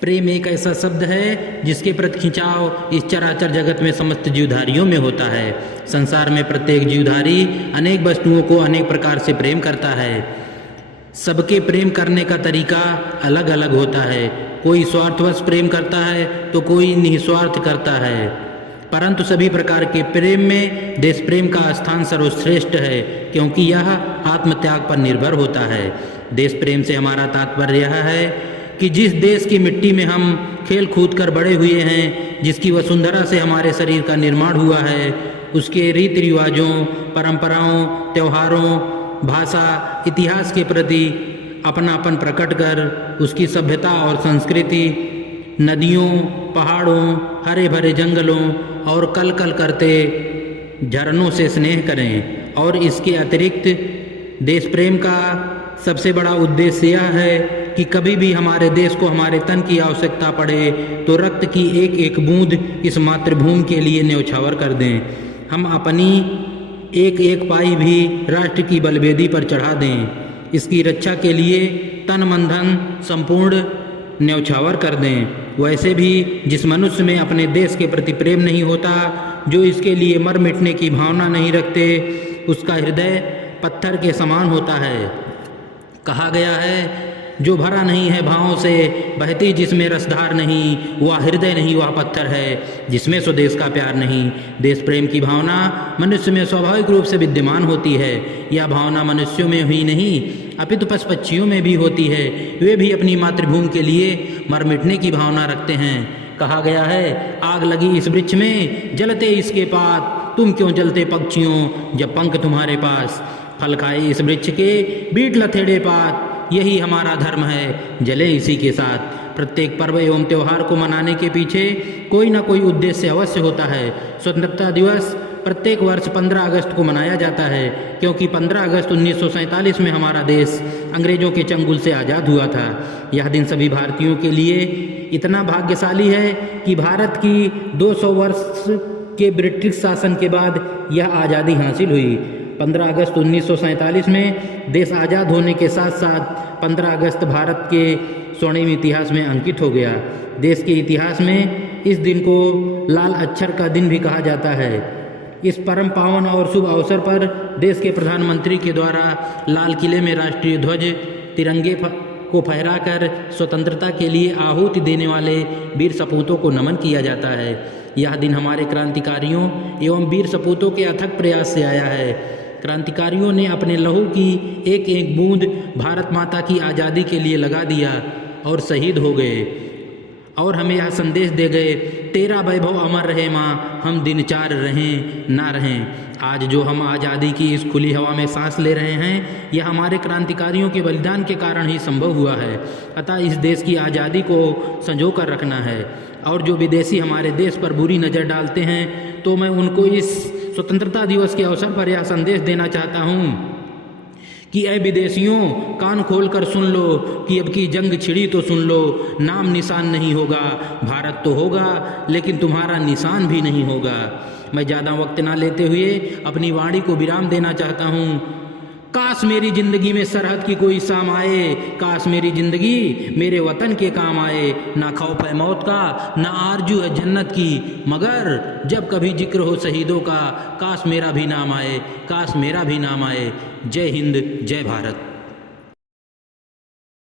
प्रेम एक ऐसा शब्द है जिसके प्रति खिंचाव इस चराचर जगत में समस्त जीवधारियों में होता है। संसार में प्रत्येक जीवधारी अनेक वस्तुओं को अनेक प्रकार से प्रेम करता है। सबके प्रेम करने का तरीका अलग अलग होता है। कोई स्वार्थवश प्रेम करता है तो कोई निस्वार्थ करता है, परंतु सभी प्रकार के प्रेम में देश प्रेम का स्थान सर्वश्रेष्ठ है, क्योंकि यह आत्मत्याग पर निर्भर होता है। देश प्रेम से हमारा तात्पर्य यह है कि जिस देश की मिट्टी में हम खेल कूद कर बड़े हुए हैं, जिसकी वसुंधरा से हमारे शरीर का निर्माण हुआ है, उसके रीति रिवाजों, परंपराओं, त्योहारों, भाषा, इतिहास के प्रति अपनापन प्रकट कर उसकी सभ्यता और संस्कृति, नदियों, पहाड़ों, हरे भरे जंगलों और कल कल करते झरनों से स्नेह करें। और इसके अतिरिक्त देश प्रेम का सबसे बड़ा उद्देश्य यह है कि कभी भी हमारे देश को हमारे तन की आवश्यकता पड़े तो रक्त की एक एक बूंद इस मातृभूमि के लिए न्यौछावर कर दें। हम अपनी एक एक पाई भी राष्ट्र की बलवेदी पर चढ़ा दें। इसकी रक्षा के लिए तन मन धन संपूर्ण न्यौछावर कर दें। वैसे भी जिस मनुष्य में अपने देश के प्रति प्रेम नहीं होता, जो इसके लिए मर मिटने की भावना नहीं रखते, उसका हृदय पत्थर के समान होता है। कहा गया है, जो भरा नहीं है भावों से, बहती जिसमें रसधार नहीं, वह हृदय नहीं, वह पत्थर है जिसमें स्वदेश का प्यार नहीं। देश प्रेम की भावना मनुष्य में स्वाभाविक रूप से विद्यमान होती है। यह भावना मनुष्यों में ही नहीं अपितु पशु पक्षियों में भी होती है। वे भी अपनी मातृभूमि के लिए मर मिटने की भावना रखते हैं। कहा गया है, आग लगी इस वृक्ष में, जलते इसके पात, तुम क्यों जलते पक्षियों जब पंख तुम्हारे पास। फल खाए इस वृक्ष के, बीट लथेड़े पात, यही हमारा धर्म है, जले इसी के साथ। प्रत्येक पर्व एवं त्यौहार को मनाने के पीछे कोई ना कोई उद्देश्य अवश्य होता है। स्वतंत्रता दिवस प्रत्येक वर्ष 15 अगस्त को मनाया जाता है, क्योंकि 15 अगस्त 1947 में हमारा देश अंग्रेजों के चंगुल से आज़ाद हुआ था। यह दिन सभी भारतीयों के लिए इतना भाग्यशाली है कि भारत की 200 वर्ष के ब्रिटिश शासन के बाद यह आज़ादी हासिल हुई। 15 अगस्त 1947 में देश आज़ाद होने के साथ साथ 15 अगस्त भारत के स्वर्णिम इतिहास में अंकित हो गया। देश के इतिहास में इस दिन को लाल अक्षर का दिन भी कहा जाता है। इस परम पावन और शुभ अवसर पर देश के प्रधानमंत्री के द्वारा लाल किले में राष्ट्रीय ध्वज तिरंगे को फहराकर स्वतंत्रता के लिए आहुति देने वाले वीर सपूतों को नमन किया जाता है। यह दिन हमारे क्रांतिकारियों एवं वीर सपूतों के अथक प्रयास से आया है। क्रांतिकारियों ने अपने लहू की एक एक बूंद भारत माता की आज़ादी के लिए लगा दिया और शहीद हो गए, और हमें यह संदेश दे गए, तेरा वैभव अमर रहे माँ, हम दिन चार रहें ना रहें। आज जो हम आज़ादी की इस खुली हवा में सांस ले रहे हैं, यह हमारे क्रांतिकारियों के बलिदान के कारण ही संभव हुआ है। अतः इस देश की आज़ादी को संजो कर रखना है। और जो विदेशी हमारे देश पर बुरी नज़र डालते हैं, तो मैं उनको इस स्वतंत्रता दिवस के अवसर पर यह संदेश देना चाहता हूँ कि ऐ विदेशियों, कान खोल कर सुन लो कि अब की जंग छिड़ी तो सुन लो। नाम निशान नहीं होगा, भारत तो होगा लेकिन तुम्हारा निशान भी नहीं होगा। मैं ज़्यादा वक्त ना लेते हुए अपनी वाणी को विराम देना चाहता हूँ। काश मेरी ज़िंदगी में सरहद की कोई शाम आए, काश मेरी ज़िंदगी मेरे वतन के काम आए। ना खौफ है मौत का, ना आरजू है जन्नत की, मगर जब कभी जिक्र हो शहीदों का, काश मेरा भी नाम आए, काश मेरा भी नाम आए। जय हिंद, जय भारत।